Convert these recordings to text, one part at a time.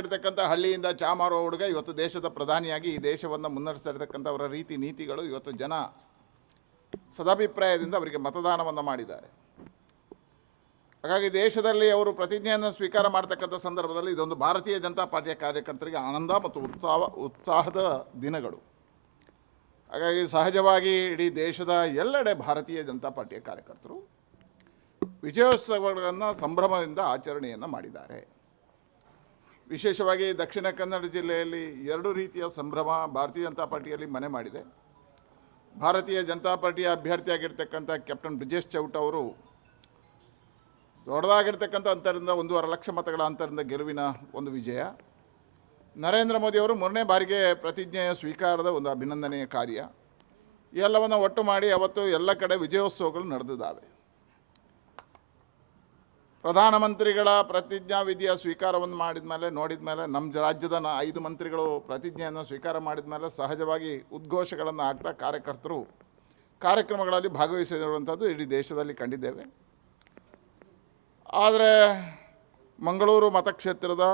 ಆಗಿರ್ತಕ್ಕಂಥ ಹಳ್ಳಿಯಿಂದ ಚಾ ಹುಡುಗ ಇವತ್ತು ದೇಶದ ಪ್ರಧಾನಿಯಾಗಿ ಈ ದೇಶವನ್ನು ಮುನ್ನಡೆಸ್ತಾ ಅವರ ರೀತಿ ನೀತಿಗಳು ಇವತ್ತು ಜನ ಸದಾಭಿಪ್ರಾಯದಿಂದ ಅವರಿಗೆ ಮತದಾನವನ್ನು ಮಾಡಿದ್ದಾರೆ ಹಾಗಾಗಿ ದೇಶದಲ್ಲಿ ಅವರು ಪ್ರತಿಜ್ಞೆಯನ್ನು ಸ್ವೀಕಾರ ಮಾಡತಕ್ಕಂಥ ಸಂದರ್ಭದಲ್ಲಿ ಇದೊಂದು ಭಾರತೀಯ ಜನತಾ ಪಾರ್ಟಿಯ ಕಾರ್ಯಕರ್ತರಿಗೆ ಆನಂದ ಮತ್ತು ಉತ್ಸಾಹ ಉತ್ಸಾಹದ ದಿನಗಳು ಹಾಗಾಗಿ ಸಹಜವಾಗಿ ಇಡೀ ದೇಶದ ಎಲ್ಲೆಡೆ ಭಾರತೀಯ ಜನತಾ ಪಾರ್ಟಿಯ ಕಾರ್ಯಕರ್ತರು ವಿಜಯೋತ್ಸವಗಳನ್ನು ಸಂಭ್ರಮದಿಂದ ಆಚರಣೆಯನ್ನು ಮಾಡಿದ್ದಾರೆ ವಿಶೇಷವಾಗಿ ದಕ್ಷಿಣ ಕನ್ನಡ ಜಿಲ್ಲೆಯಲ್ಲಿ ಎರಡು ರೀತಿಯ ಸಂಭ್ರಮ ಭಾರತೀಯ ಜನತಾ ಪಾರ್ಟಿಯಲ್ಲಿ ಮನೆ ಮಾಡಿದೆ ಭಾರತೀಯ ಜನತಾ ಪಾರ್ಟಿಯ ಅಭ್ಯರ್ಥಿಯಾಗಿರ್ತಕ್ಕಂಥ ಕ್ಯಾಪ್ಟನ್ ಬ್ರಿಜೇಶ್ ಚೌಟ ಅವರು ದೊಡ್ಡದಾಗಿರ್ತಕ್ಕಂಥ ಅಂತರಿಂದ ಒಂದೂವರೆ ಲಕ್ಷ ಮತಗಳ ಅಂತರಿಂದ ಗೆಲುವಿನ ಒಂದು ವಿಜಯ ನರೇಂದ್ರ ಮೋದಿ ಅವರು ಮೂರನೇ ಬಾರಿಗೆ ಪ್ರತಿಜ್ಞೆಯ ಸ್ವೀಕಾರದ ಒಂದು ಅಭಿನಂದನೆಯ ಕಾರ್ಯ ಎಲ್ಲವನ್ನು ಒಟ್ಟು ಮಾಡಿ ಅವತ್ತು ಎಲ್ಲ ಕಡೆ ವಿಜಯೋತ್ಸವಗಳು ನಡೆದಿದ್ದಾವೆ ಪ್ರಧಾನಮಂತ್ರಿಗಳ ಪ್ರತಿಜ್ಞಾ ವಿಧಿಯ ಸ್ವೀಕಾರವನ್ನು ಮಾಡಿದ ಮೇಲೆ ನೋಡಿದ ಮೇಲೆ ನಮ್ಮ ರಾಜ್ಯದ ಐದು ಮಂತ್ರಿಗಳು ಪ್ರತಿಜ್ಞೆಯನ್ನು ಸ್ವೀಕಾರ ಮಾಡಿದ ಮೇಲೆ ಸಹಜವಾಗಿ ಉದ್ಘೋಷಗಳನ್ನು ಹಾಕ್ತಾ ಕಾರ್ಯಕರ್ತರು ಕಾರ್ಯಕ್ರಮಗಳಲ್ಲಿ ಭಾಗವಹಿಸಿರುವಂಥದ್ದು ಇಡೀ ದೇಶದಲ್ಲಿ ಕಂಡಿದ್ದೇವೆ ಆದರೆ ಮಂಗಳೂರು ಮತಕ್ಷೇತ್ರದ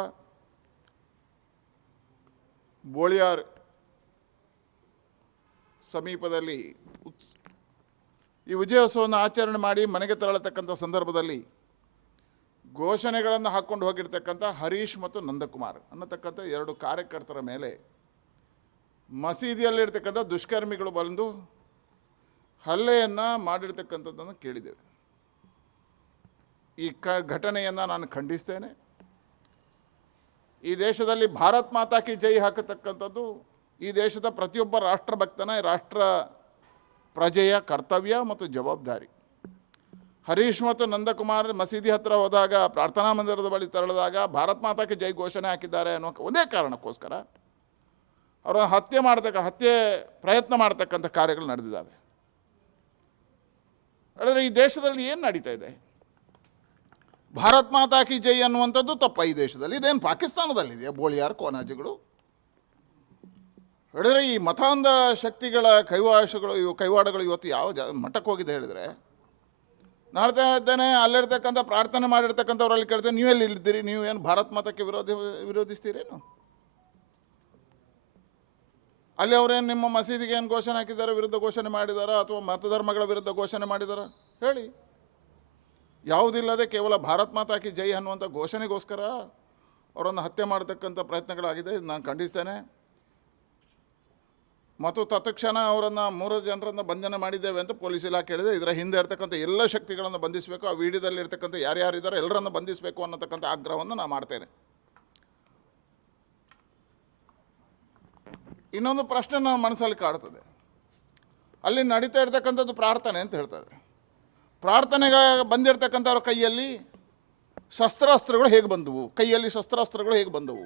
ಬೋಳಿಯಾರ್ ಸಮೀಪದಲ್ಲಿ ಈ ವಿಜಯೋತ್ಸವವನ್ನು ಆಚರಣೆ ಮಾಡಿ ಮನೆಗೆ ತೆರಳತಕ್ಕಂಥ ಸಂದರ್ಭದಲ್ಲಿ ಘೋಷಣೆಗಳನ್ನು ಹಾಕ್ಕೊಂಡು ಹೋಗಿರ್ತಕ್ಕಂಥ ಹರೀಶ್ ಮತ್ತು ನಂದಕುಮಾರ್ ಅನ್ನತಕ್ಕಂಥ ಎರಡು ಕಾರ್ಯಕರ್ತರ ಮೇಲೆ ಮಸೀದಿಯಲ್ಲಿರ್ತಕ್ಕಂಥ ದುಷ್ಕರ್ಮಿಗಳು ಬಂದು ಹಲ್ಲೆಯನ್ನು ಮಾಡಿರ್ತಕ್ಕಂಥದ್ದನ್ನು ಕೇಳಿದ್ದೇವೆ ಈ ಕ ಘಟನೆಯನ್ನು ನಾನು ಖಂಡಿಸ್ತೇನೆ ಈ ದೇಶದಲ್ಲಿ ಭಾರತ್ ಮಾತಾಕಿ ಜೈ ಹಾಕತಕ್ಕಂಥದ್ದು ಈ ದೇಶದ ಪ್ರತಿಯೊಬ್ಬ ರಾಷ್ಟ್ರಭಕ್ತನ ರಾಷ್ಟ್ರ ಪ್ರಜೆಯ ಕರ್ತವ್ಯ ಮತ್ತು ಜವಾಬ್ದಾರಿ ಹರೀಶ್ ಮತ್ತು ನಂದಕುಮಾರ್ ಮಸೀದಿ ಹತ್ತಿರ ಹೋದಾಗ ಪ್ರಾರ್ಥನಾ ಮಂದಿರದ ಬಳಿ ತೆರಳಿದಾಗ ಭಾರತ್ ಮಾತಾಕ್ಕೆ ಜೈ ಘೋಷಣೆ ಹಾಕಿದ್ದಾರೆ ಅನ್ನೋ ಒಂದೇ ಕಾರಣಕ್ಕೋಸ್ಕರ ಅವರ ಹತ್ಯೆ ಮಾಡ್ತಕ್ಕ ಹತ್ಯೆ ಪ್ರಯತ್ನ ಮಾಡ್ತಕ್ಕಂಥ ಕಾರ್ಯಗಳು ನಡೆದಿದ್ದಾವೆ ಹೇಳಿದ್ರೆ ಈ ದೇಶದಲ್ಲಿ ಏನು ನಡೀತಾ ಇದೆ ಭಾರತ್ ಮಾತಾ ಕಿ ಜೈ ಅನ್ನುವಂಥದ್ದು ತಪ್ಪ ಈ ದೇಶದಲ್ಲಿ ಇದೇನು ಪಾಕಿಸ್ತಾನದಲ್ಲಿದೆಯಾ ಬೋಳಿಯಾರ್ ಕೋನಾಜಿಗಳು ಹೇಳಿದ್ರೆ ಈ ಮತಾಂಧ ಶಕ್ತಿಗಳ ಕೈವಾಶಗಳು ಇವು ಕೈವಾಡಗಳು ಇವತ್ತು ಯಾವ ಜ ಹೋಗಿದೆ ಹೇಳಿದರೆ ನಾಡ್ತಾ ಇದ್ದೇನೆ ಅಲ್ಲಿರ್ತಕ್ಕಂಥ ಪ್ರಾರ್ಥನೆ ಮಾಡಿರ್ತಕ್ಕಂಥವ್ರಲ್ಲಿ ಕೇಳ್ತೇನೆ ನೀವು ಎಲ್ಲಿ ನೀವು ಏನು ಭಾರತ್ ಮಾತಕ್ಕೆ ವಿರೋಧಿ ವಿರೋಧಿಸ್ತೀರೇನು ಅಲ್ಲಿ ಅವರೇನು ನಿಮ್ಮ ಮಸೀದಿಗೆ ಏನು ಘೋಷಣೆ ಹಾಕಿದ್ದಾರೆ ವಿರುದ್ಧ ಘೋಷಣೆ ಮಾಡಿದಾರಾ ಅಥವಾ ಮತಧರ್ಮಗಳ ವಿರುದ್ಧ ಘೋಷಣೆ ಮಾಡಿದಾರ ಹೇಳಿ ಯಾವುದಿಲ್ಲದೆ ಕೇವಲ ಭಾರತ್ ಮಾತಾಕಿ ಜೈ ಅನ್ನುವಂಥ ಘೋಷಣೆಗೋಸ್ಕರ ಅವರನ್ನು ಹತ್ಯೆ ಮಾಡತಕ್ಕಂಥ ಪ್ರಯತ್ನಗಳಾಗಿದೆ ನಾನು ಖಂಡಿಸ್ತೇನೆ ಮತ್ತು ತತ್ಕ್ಷಣ ಅವರನ್ನು ಮೂರು ಜನರನ್ನು ಬಂಧನ ಮಾಡಿದ್ದೇವೆ ಅಂತ ಪೊಲೀಸ್ ಇಲಾಖೆ ಹೇಳಿದೆ ಇದರ ಹಿಂದೆ ಇರ್ತಕ್ಕಂಥ ಎಲ್ಲ ಶಕ್ತಿಗಳನ್ನು ಬಂಧಿಸಬೇಕು ಆ ವಿಡಿಯೋದಲ್ಲಿ ಇರ್ತಕ್ಕಂಥ ಯಾರ್ಯಾರಿದ್ದಾರೆ ಎಲ್ಲರನ್ನು ಬಂಧಿಸಬೇಕು ಅನ್ನತಕ್ಕಂಥ ಆಗ್ರಹವನ್ನು ನಾನು ಮಾಡ್ತೇನೆ ಇನ್ನೊಂದು ಪ್ರಶ್ನೆ ನಮ್ಮ ಮನಸ್ಸಲ್ಲಿ ಕಾಡ್ತದೆ ಅಲ್ಲಿ ನಡೀತಾ ಇರ್ತಕ್ಕಂಥದ್ದು ಪ್ರಾರ್ಥನೆ ಅಂತ ಹೇಳ್ತಾರೆ ಪ್ರಾರ್ಥನೆಗೆ ಬಂದಿರತಕ್ಕಂಥವ್ರ ಕೈಯಲ್ಲಿ ಶಸ್ತ್ರಾಸ್ತ್ರಗಳು ಹೇಗೆ ಬಂದವು ಕೈಯಲ್ಲಿ ಶಸ್ತ್ರಾಸ್ತ್ರಗಳು ಹೇಗೆ ಬಂದವು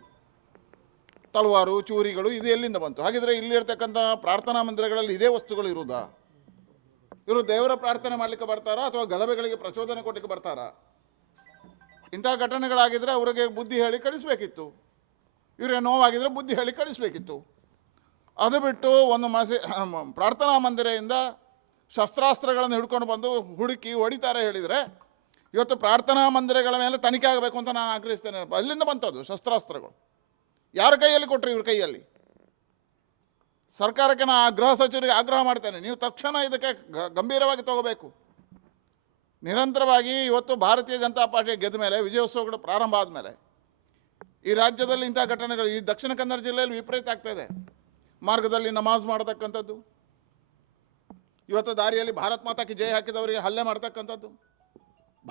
ತಲವಾರು ಚೂರಿಗಳು ಇದು ಎಲ್ಲಿಂದ ಬಂತು ಹಾಗಿದ್ರೆ ಇಲ್ಲಿ ಇರ್ತಕ್ಕಂಥ ಪ್ರಾರ್ಥನಾ ಮಂದಿರಗಳಲ್ಲಿ ಇದೇ ವಸ್ತುಗಳು ಇರುವುದಾ ಇವರು ದೇವರ ಪ್ರಾರ್ಥನೆ ಮಾಡ್ಲಿಕ್ಕೆ ಬರ್ತಾರಾ ಅಥವಾ ಗಲಭೆಗಳಿಗೆ ಪ್ರಚೋದನೆ ಕೊಡ್ಲಿಕ್ಕೆ ಬರ್ತಾರಾ ಇಂಥ ಘಟನೆಗಳಾಗಿದ್ರೆ ಅವರಿಗೆ ಬುದ್ಧಿ ಹೇಳಿ ಕಳಿಸ್ಬೇಕಿತ್ತು ಇವರಿಗೆ ನೋವಾಗಿದ್ರೆ ಬುದ್ಧಿ ಹೇಳಿ ಕಳಿಸ್ಬೇಕಿತ್ತು ಅದು ಬಿಟ್ಟು ಒಂದು ಮಸಿ ಪ್ರಾರ್ಥನಾ ಮಂದಿರದಿಂದ ಶಸ್ತ್ರಾಸ್ತ್ರಗಳನ್ನು ಹಿಡ್ಕೊಂಡು ಬಂದು ಹುಡುಕಿ ಹೊಡಿತಾರೆ ಹೇಳಿದರೆ ಇವತ್ತು ಪ್ರಾರ್ಥನಾ ಮಂದಿರಗಳ ಮೇಲೆ ತನಿಖೆ ಆಗಬೇಕು ಅಂತ ನಾನು ಆಗ್ರಹಿಸ್ತೇನೆ ಅಲ್ಲಿಂದ ಬಂತದ್ದು ಶಸ್ತ್ರಾಸ್ತ್ರಗಳು ಯಾರ ಕೈಯಲ್ಲಿ ಕೊಟ್ಟರು ಇವ್ರ ಕೈಯಲ್ಲಿ ಸರ್ಕಾರಕ್ಕೆ ನಾ ಗೃಹ ಸಚಿವರಿಗೆ ಆಗ್ರಹ ಮಾಡ್ತೇನೆ ನೀವು ತಕ್ಷಣ ಇದಕ್ಕೆ ಗಂಭೀರವಾಗಿ ತಗೋಬೇಕು ನಿರಂತರವಾಗಿ ಇವತ್ತು ಭಾರತೀಯ ಜನತಾ ಪಾರ್ಟಿ ಗೆದ್ದ ಮೇಲೆ ವಿಜಯೋತ್ಸವಗಳು ಪ್ರಾರಂಭ ಆದಮೇಲೆ ಈ ರಾಜ್ಯದಲ್ಲಿ ಇಂಥ ಘಟನೆಗಳು ಈ ದಕ್ಷಿಣ ಕನ್ನಡ ಜಿಲ್ಲೆಯಲ್ಲಿ ವಿಪರೀತ ಆಗ್ತಾ ಇದೆ ಮಾರ್ಗದಲ್ಲಿ ನಮಾಜ್ ಮಾಡತಕ್ಕಂಥದ್ದು ಇವತ್ತು ದಾರಿಯಲ್ಲಿ ಭಾರತ್ ಮಾತಾಕಿ ಜಯ ಹಾಕಿದವರಿಗೆ ಹಲ್ಲೆ ಮಾಡ್ತಕ್ಕಂಥದ್ದು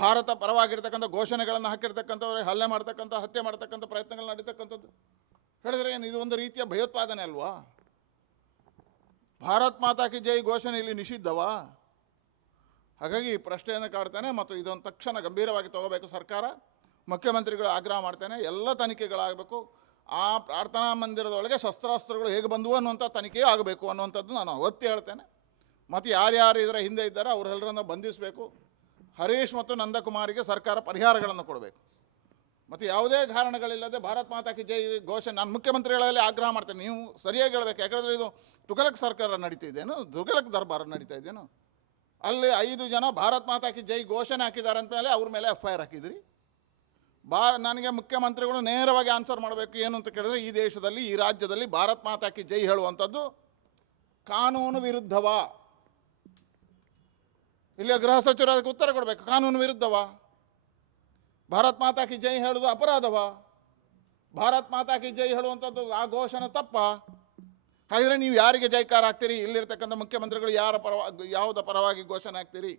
ಭಾರತ ಪರವಾಗಿರ್ತಕ್ಕಂಥ ಘೋಷಣೆಗಳನ್ನು ಹಾಕಿರ್ತಕ್ಕಂಥವ್ರಿಗೆ ಹಲ್ಲೆ ಮಾಡ್ತಕ್ಕಂಥ ಹತ್ಯೆ ಮಾಡ್ತಕ್ಕಂಥ ಪ್ರಯತ್ನಗಳು ನಡೀತಕ್ಕಂಥದ್ದು ಹೇಳಿದ್ರೆ ಏನು ಇದು ಒಂದು ರೀತಿಯ ಭಯೋತ್ಪಾದನೆ ಅಲ್ವಾ ಭಾರತ್ ಮಾತಾ ಕಿ ಜೈ ಘೋಷಣೆ ಇಲ್ಲಿ ನಿಷಿದ್ಧವಾ ಹಾಗಾಗಿ ಪ್ರಶ್ನೆಯನ್ನು ಕಾಡ್ತಾನೆ ಮತ್ತು ಇದೊಂದು ತಕ್ಷಣ ಗಂಭೀರವಾಗಿ ತಗೋಬೇಕು ಸರ್ಕಾರ ಮುಖ್ಯಮಂತ್ರಿಗಳು ಆಗ್ರಹ ಮಾಡ್ತಾನೆ ಎಲ್ಲ ತನಿಖೆಗಳಾಗಬೇಕು ಆ ಪ್ರಾರ್ಥನಾ ಮಂದಿರದೊಳಗೆ ಶಸ್ತ್ರಾಸ್ತ್ರಗಳು ಹೇಗೆ ಬಂದವು ಅನ್ನುವಂಥ ತನಿಖೆಯೂ ಆಗಬೇಕು ಅನ್ನುವಂಥದ್ದು ನಾನು ಒತ್ತಿ ಹೇಳ್ತೇನೆ ಮತ್ತು ಯಾರ್ಯಾರು ಇದರ ಹಿಂದೆ ಇದ್ದಾರೆ ಅವರೆಲ್ಲರನ್ನು ಬಂಧಿಸಬೇಕು ಹರೀಶ್ ಮತ್ತು ನಂದಕುಮಾರಿಗೆ ಸರ್ಕಾರ ಪರಿಹಾರಗಳನ್ನು ಕೊಡಬೇಕು ಮತ್ತು ಯಾವುದೇ ಕಾರಣಗಳಿಲ್ಲದೆ ಭಾರತ್ ಮಾತಾಕಿ ಜೈ ಘೋಷಣೆ ನಾನು ಮುಖ್ಯಮಂತ್ರಿಗಳಲ್ಲಿ ಆಗ್ರಹ ಮಾಡ್ತೇನೆ ನೀವು ಸರಿಯಾಗಿ ಹೇಳಬೇಕು ಯಾಕಂದರೆ ಇದು ತುಗಲಕ್ ಸರ್ಕಾರ ನಡೀತಿದ್ದೇನು ದುರ್ಗಲಕ್ ದರ್ಬಾರ ನಡೀತಾ ಇದ್ದೇನು ಅಲ್ಲಿ ಐದು ಜನ ಭಾರತ್ ಮಾತಾಕಿ ಜೈ ಘೋಷಣೆ ಹಾಕಿದ್ದಾರೆ ಮೇಲೆ ಅವ್ರ ಮೇಲೆ ಎಫ್ ಐ ಆರ್ ಹಾಕಿದ್ರಿ ಬಾ ನನಗೆ ಮುಖ್ಯಮಂತ್ರಿಗಳು ನೇರವಾಗಿ ಆನ್ಸರ್ ಮಾಡಬೇಕು ಏನು ಅಂತ ಕೇಳಿದ್ರೆ ಈ ದೇಶದಲ್ಲಿ ಈ ರಾಜ್ಯದಲ್ಲಿ ಭಾರತ್ ಮಾತಾಕಿ ಜೈ ಹೇಳುವಂಥದ್ದು ಕಾನೂನು ವಿರುದ್ಧವಾ ಇಲ್ಲಿ ಗೃಹ ಸಚಿವರು ಅದಕ್ಕೆ ಉತ್ತರ ಕೊಡಬೇಕು ಕಾನೂನು ವಿರುದ್ಧವಾ ಭಾರತ್ ಮಾತಾ ಕಿ ಜೈ ಹೇಳೋದು ಅಪರಾಧವ ಭಾರತ್ ಮಾತಾ ಕಿ ಜೈ ಹೇಳುವಂಥದ್ದು ಆ ಘೋಷಣೆ ತಪ್ಪ ಹಾಗಿದ್ರೆ ನೀವು ಯಾರಿಗೆ ಜೈಕಾರ ಹಾಕ್ತೀರಿ ಇಲ್ಲಿರ್ತಕ್ಕಂಥ ಮುಖ್ಯಮಂತ್ರಿಗಳು ಯಾರ ಪರವಾಗಿ ಯಾವುದ ಪರವಾಗಿ ಘೋಷಣೆ ಹಾಕ್ತೀರಿ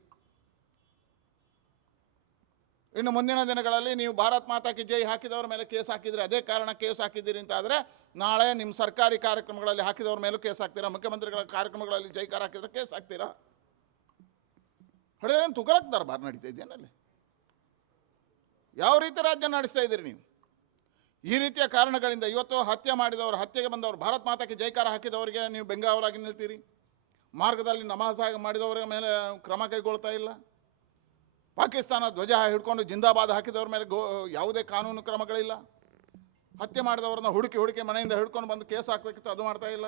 ಇನ್ನು ಮುಂದಿನ ದಿನಗಳಲ್ಲಿ ನೀವು ಭಾರತ್ ಮಾತಾ ಜೈ ಹಾಕಿದವರ ಮೇಲೆ ಕೇಸ್ ಹಾಕಿದ್ರೆ ಅದೇ ಕಾರಣ ಕೇಸ್ ಹಾಕಿದ್ದೀರಿ ಅಂತ ಆದರೆ ನಾಳೆ ನಿಮ್ಮ ಸರ್ಕಾರಿ ಕಾರ್ಯಕ್ರಮಗಳಲ್ಲಿ ಹಾಕಿದವ್ರ ಮೇಲೂ ಕೇಸ್ ಹಾಕ್ತೀರಾ ಮುಖ್ಯಮಂತ್ರಿಗಳ ಕಾರ್ಯಕ್ರಮಗಳಲ್ಲಿ ಜೈಕಾರ ಹಾಕಿದ್ರೆ ಕೇಸ್ ಹಾಕ್ತೀರಾ ಹೊಡೆದ್ರೆ ತುಗಲಕ್ ದರ್ಬಾರ್ ನಡೀತಾ ಇದೆಯೇನಲ್ಲಿ ಯಾವ ರೀತಿ ರಾಜ್ಯ ನಡೆಸ್ತಾ ಇದ್ದೀರಿ ನೀವು ಈ ರೀತಿಯ ಕಾರಣಗಳಿಂದ ಇವತ್ತು ಹತ್ಯೆ ಮಾಡಿದವರು ಹತ್ಯೆಗೆ ಬಂದವರು ಭಾರತ್ ಮಾತಾಕ್ಕೆ ಜೈಕಾರ ಹಾಕಿದವರಿಗೆ ನೀವು ಬೆಂಗಾವರಾಗಿ ನಿಲ್ತೀರಿ ಮಾರ್ಗದಲ್ಲಿ ನಮಾಜ್ ಮಾಡಿದವರ ಮೇಲೆ ಕ್ರಮ ಕೈಗೊಳ್ತಾ ಇಲ್ಲ ಪಾಕಿಸ್ತಾನ ಧ್ವಜ ಹಿಡ್ಕೊಂಡು ಜಿಂದಾಬಾದ್ ಹಾಕಿದವ್ರ ಮೇಲೆ ಗೋ ಯಾವುದೇ ಕಾನೂನು ಕ್ರಮಗಳಿಲ್ಲ ಹತ್ಯೆ ಮಾಡಿದವ್ರನ್ನ ಹುಡುಕಿ ಹುಡುಕಿ ಮನೆಯಿಂದ ಹಿಡ್ಕೊಂಡು ಬಂದು ಕೇಸ್ ಹಾಕಬೇಕಿತ್ತು ಅದು ಮಾಡ್ತಾ ಇಲ್ಲ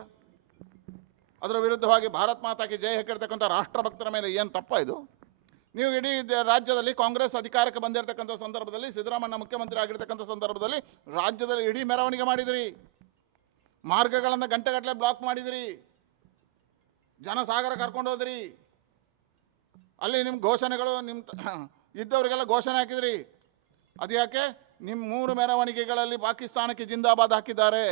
ಅದರ ವಿರುದ್ಧವಾಗಿ ಭಾರತ್ ಮಾತಾಕ್ಕೆ ಜಯ ಹಾಕಿರ್ತಕ್ಕಂಥ ರಾಷ್ಟ್ರಭಕ್ತರ ಮೇಲೆ ಏನು ತಪ್ಪ ಇದು ನೀವು ಇಡೀ ರಾಜ್ಯದಲ್ಲಿ ಕಾಂಗ್ರೆಸ್ ಅಧಿಕಾರಕ್ಕೆ ಬಂದಿರತಕ್ಕಂಥ ಸಂದರ್ಭದಲ್ಲಿ ಸಿದ್ದರಾಮಯ್ಯ ಮುಖ್ಯಮಂತ್ರಿ ಆಗಿರ್ತಕ್ಕಂಥ ಸಂದರ್ಭದಲ್ಲಿ ರಾಜ್ಯದಲ್ಲಿ ಇಡೀ ಮೆರವಣಿಗೆ ಮಾಡಿದಿರಿ ಮಾರ್ಗಗಳನ್ನು ಗಂಟೆಗಟ್ಟಲೆ ಬ್ಲಾಕ್ ಮಾಡಿದಿರಿ ಜನಸಾಗರ ಕರ್ಕೊಂಡು ಹೋದ್ರಿ ಅಲ್ಲಿ ನಿಮ್ಮ ಘೋಷಣೆಗಳು ನಿಮ್ಮ ಇದ್ದವರಿಗೆಲ್ಲ ಘೋಷಣೆ ಹಾಕಿದ್ರಿ ಅದು ಯಾಕೆ ನಿಮ್ಮ ಮೂರು ಮೆರವಣಿಗೆಗಳಲ್ಲಿ ಪಾಕಿಸ್ತಾನಕ್ಕೆ ಜಿಂದಾಬಾದ್ ಹಾಕಿದ್ದಾರೆ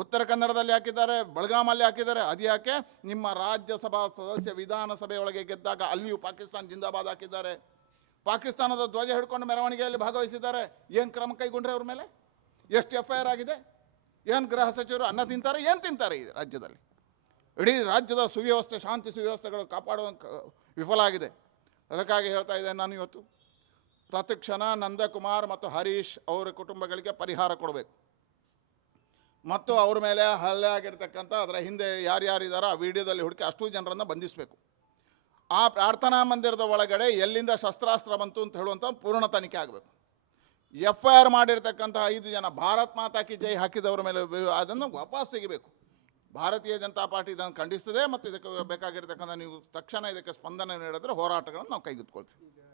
ಉತ್ತರ ಕನ್ನಡದಲ್ಲಿ ಹಾಕಿದ್ದಾರೆ ಬೆಳಗಾಮಲ್ಲಿ ಹಾಕಿದ್ದಾರೆ ಅದು ಯಾಕೆ ನಿಮ್ಮ ರಾಜ್ಯಸಭಾ ಸದಸ್ಯ ವಿಧಾನಸಭೆಯೊಳಗೆ ಗೆದ್ದಾಗ ಅಲ್ಲಿಯೂ ಪಾಕಿಸ್ತಾನ ಜಿಂದಾಬಾದ್ ಹಾಕಿದ್ದಾರೆ ಪಾಕಿಸ್ತಾನದ ಧ್ವಜ ಹಿಡ್ಕೊಂಡು ಮೆರವಣಿಗೆಯಲ್ಲಿ ಭಾಗವಹಿಸಿದ್ದಾರೆ ಏನು ಕ್ರಮ ಕೈಗೊಂಡ್ರೆ ಅವ್ರ ಮೇಲೆ ಎಷ್ಟು ಎಫ್ ಐ ಆರ್ ಆಗಿದೆ ಏನು ಗೃಹ ಸಚಿವರು ಅನ್ನ ತಿಂತಾರೆ ಏನು ತಿಂತಾರೆ ಈ ರಾಜ್ಯದಲ್ಲಿ ಇಡೀ ರಾಜ್ಯದ ಸುವ್ಯವಸ್ಥೆ ಶಾಂತಿ ಸುವ್ಯವಸ್ಥೆಗಳು ಕಾಪಾಡುವ ವಿಫಲ ಆಗಿದೆ ಅದಕ್ಕಾಗಿ ಹೇಳ್ತಾ ಇದ್ದೇನೆ ನಾನು ಇವತ್ತು ತತ್ಕ್ಷಣ ನಂದಕುಮಾರ್ ಮತ್ತು ಹರೀಶ್ ಅವರ ಕುಟುಂಬಗಳಿಗೆ ಪರಿಹಾರ ಕೊಡಬೇಕು ಮತ್ತು ಅವ್ರ ಮೇಲೆ ಹಲ್ಲೆ ಆಗಿರ್ತಕ್ಕಂಥ ಅದರ ಹಿಂದೆ ಯಾರ್ಯಾರಿದ್ದಾರೋ ಆ ವಿಡಿಯೋದಲ್ಲಿ ಹುಡುಕಿ ಅಷ್ಟು ಜನರನ್ನು ಬಂಧಿಸಬೇಕು ಆ ಪ್ರಾರ್ಥನಾ ಮಂದಿರದ ಒಳಗಡೆ ಎಲ್ಲಿಂದ ಶಸ್ತ್ರಾಸ್ತ್ರ ಬಂತು ಅಂತ ಹೇಳುವಂಥ ಪೂರ್ಣ ತನಿಖೆ ಆಗಬೇಕು ಎಫ್ ಐ ಆರ್ ಮಾಡಿರ್ತಕ್ಕಂಥ ಐದು ಜನ ಭಾರತ್ ಮಾತಾಕಿ ಜೈ ಹಾಕಿದವರ ಮೇಲೆ ಅದನ್ನು ವಾಪಸ್ ತೆಗಿಬೇಕು ಭಾರತೀಯ ಜನತಾ ಪಾರ್ಟಿ ಇದನ್ನು ಖಂಡಿಸ್ತದೆ ಮತ್ತು ಇದಕ್ಕೆ ಬೇಕಾಗಿರ್ತಕ್ಕಂಥ ನೀವು ತಕ್ಷಣ ಇದಕ್ಕೆ ಸ್ಪಂದನೆ ನೀಡಿದ್ರೆ ಹೋರಾಟಗಳನ್ನು ನಾವು ಕೈಗೆತ್ಕೊಳ್ತೀವಿ